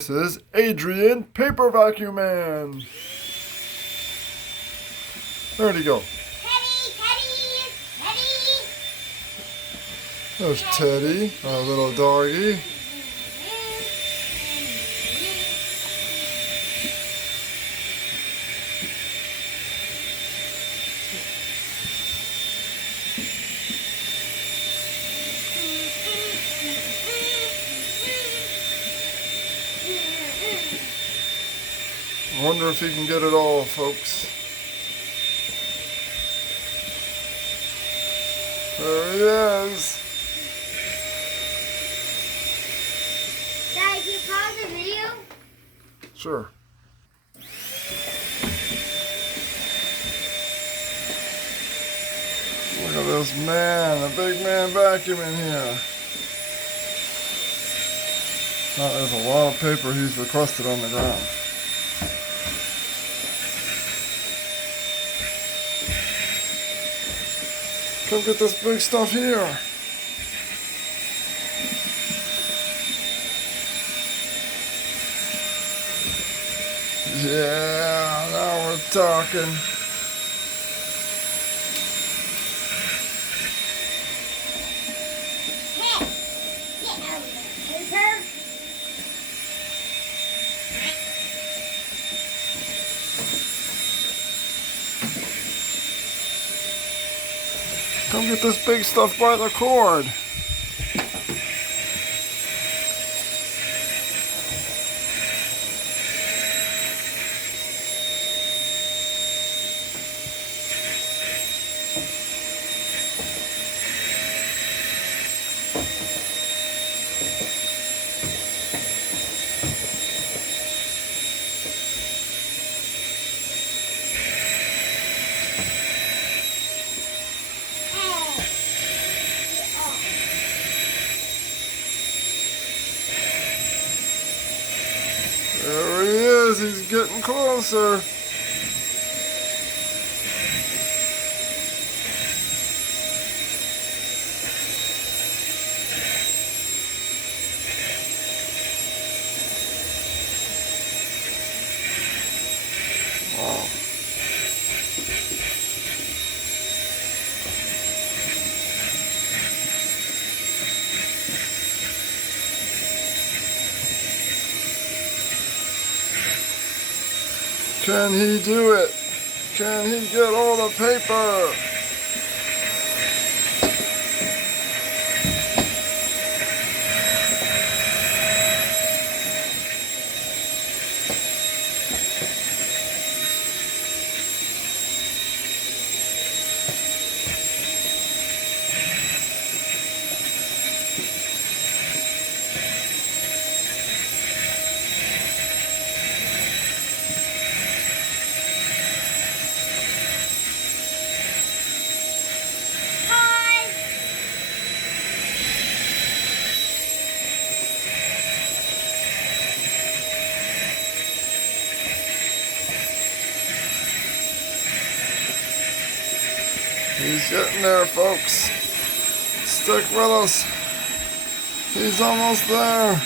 This is Adrian Paper Vacuum Man. Where'd he go? Teddy! There's Teddy, our little doggy. I wonder if he can get it all, folks. There he is. Dad, can you pause the video? Sure. Look at this man, a big man vacuum in here. Now, there's a lot of paper he's requested on the ground. Come get this big stuff here. Yeah, now we're talking. Hey, get out of there, paper. Come get this big stuff by the cord. There he is, he's getting closer. Wow. Can he do it? Can he get all the paper? Hi. He's getting there, folks. Stick with us. He's almost there.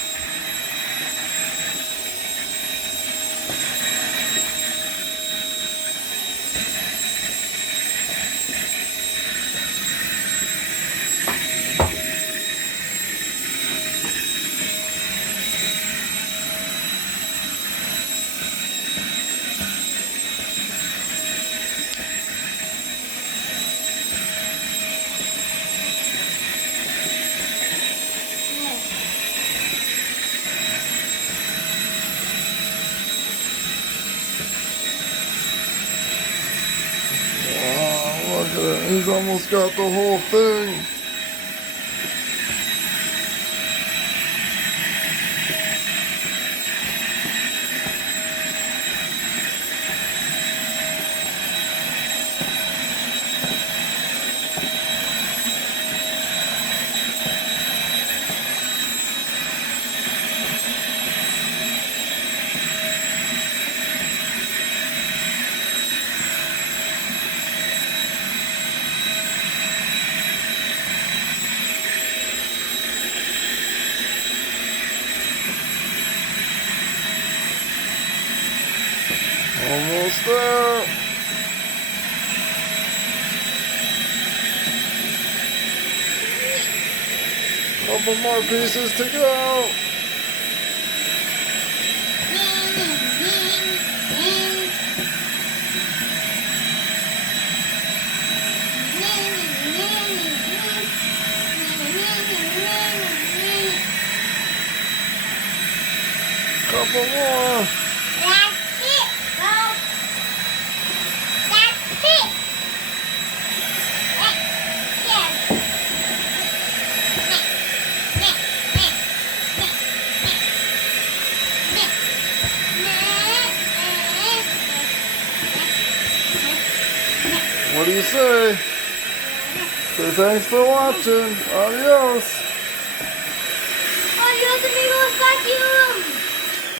Oh, look at it. He's almost got the whole thing. Almost there. Couple more pieces to go. Couple more. That's it. Go. That's it. What do you say? Say thanks for watching. Adios.